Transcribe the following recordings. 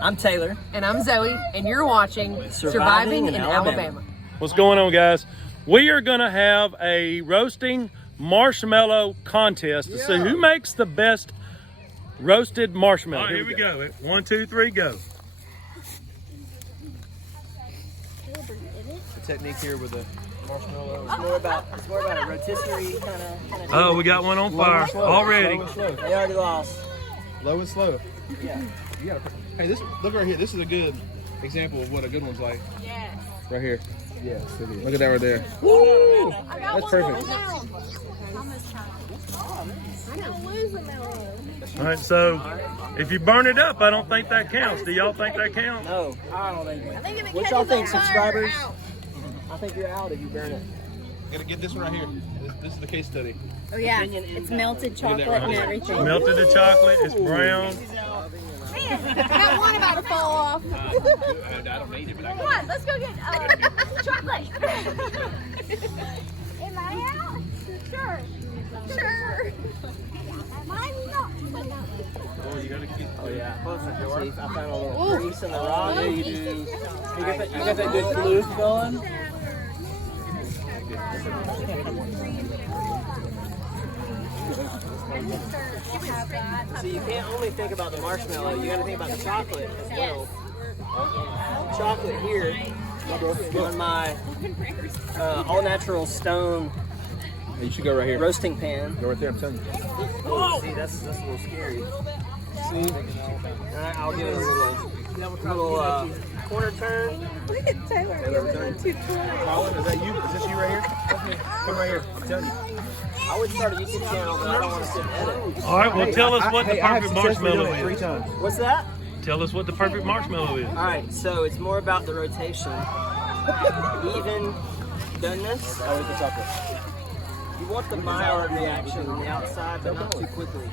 I'm Taylor. And I'm Zoe, and you're watching Surviving in Alabama. What's going on, guys? We are going to have a roasting marshmallow contest to see who makes the best roasted marshmallow. All right, here we go. 1, 2, 3, go. The technique here with the marshmallow is more about a rotisserie kind of. Oh, we got one on fire already. They already lost. Low and slow. Yeah. You gotta. Hey, look right here. This is a good example of what a good one's like. Yes. Right here. Yes. Look at that right there. Woo! That's perfect. All right, so if you burn it up, I don't think that counts. Do y'all think that counts? No, I don't think. I think if it What catches y'all think, on fire, subscribers? we're out. I think you're out if you burn it. Gotta get this one right here. This is the case study. Oh yeah, it's melted chocolate and everything. Melted the chocolate, it's brown. Man, I got one about to fall off. I don't need it, but Come on, let's go get chocolate. Am I out? Sure. Sure. Mine's not. Oh yeah. See, I found a little grease in the rock. Yeah, you do. You got that good fluke going. So you can't only think about the marshmallow, you gotta think about the chocolate as well. Chocolate here on my all-natural stone You should go right here. roasting pan. Go right there. I'm telling you. Oh, see, that's a little scary. See? Alright, I'll give it a little corner turn. Look at Taylor giving it 2 Colin, is that you? Is this you right here? Come right here. I'm telling you. I would start a YouTube channel, but I don't want to sit and edit. All right, well, tell us what the perfect marshmallow Three is. times. What's that? Tell us what the perfect marshmallow is. Alright, so it's more about the rotation. Even doneness. Oh, with the chocolate. You want the mild reaction on the outside, but not too quickly.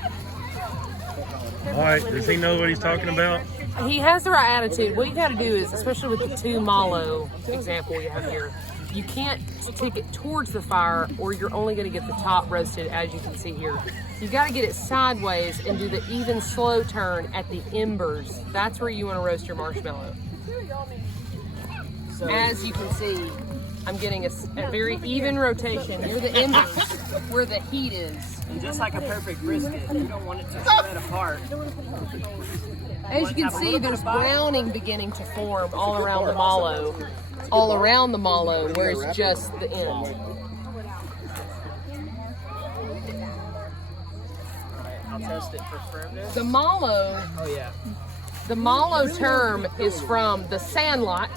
All right, does he know what he's talking about? He has the right attitude. What you got to do is, especially with the 2 mallow example you have here, you can't take it towards the fire or you're only going to get the top roasted, as you can see here. You got to get it sideways and do the even slow turn at the embers. That's where you want to roast your marshmallow. So, As you can see, I'm getting a very even rotation near the embers where the heat is. and just like a perfect brisket, you don't want it to spread apart. As you can see, there's browning beginning to form all around the mallow. All around the mallow, where it's just the end. I'll test it for firmness. The mallow, Oh yeah. the mallow term is from the Sandlot,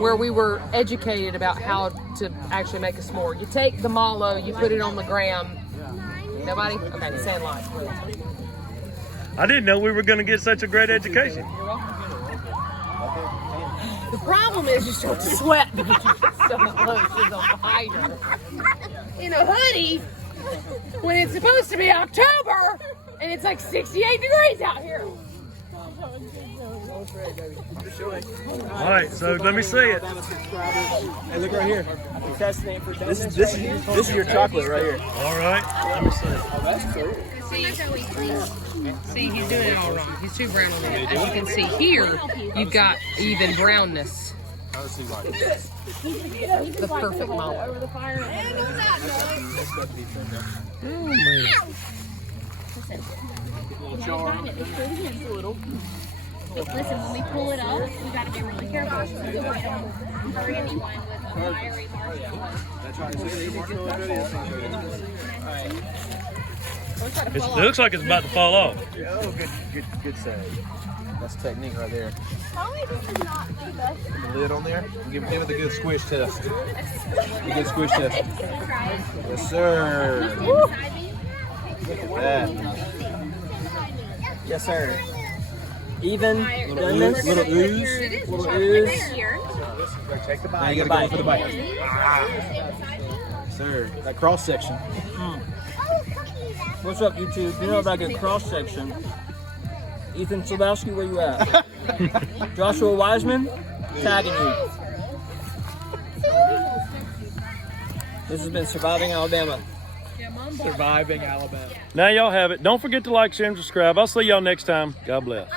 where we were educated about how to actually make a s'more. You take the mallow, you put it on the gram. Nobody? Okay, the Sandlot. I didn't know we were going to get such a great education. The problem is you start to sweat because you get so close to the fire. In a hoodie, when it's supposed to be October, and it's like 68 degrees out here. All right, so let me see it. Hey, look right here. I'm testing it for This is your chocolate right here. All right, let me see. Oh, that's cool. See, he's doing it all wrong. He's too brown on it. As you can see here, you've got even brownness. The perfect mallow. Oh, man. Listen, when we pull it up, we got to be really careful so we don't hurt anyone with fiery marshmallows. That's right. So you marshmallow ready? That's not ready. It looks like it's about to fall off. Oh, good save. That's technique right there. Probably this is not the best. The lid on there. Give him the good squish test. The good squish test. Yes, sir. Look at that. Yes, sir. Even doneness. Little ooze. Little ooze. Take the bite. Now you gotta go for the bite. Yes, sir. That cross section. What's up, YouTube? You know about good cross section. Ethan Slabowski, where you at? Joshua Wiseman, tagging you. This has been Surviving Alabama. Surviving Alabama. Now y'all have it. Don't forget to like, share, and subscribe. I'll see y'all next time. God bless.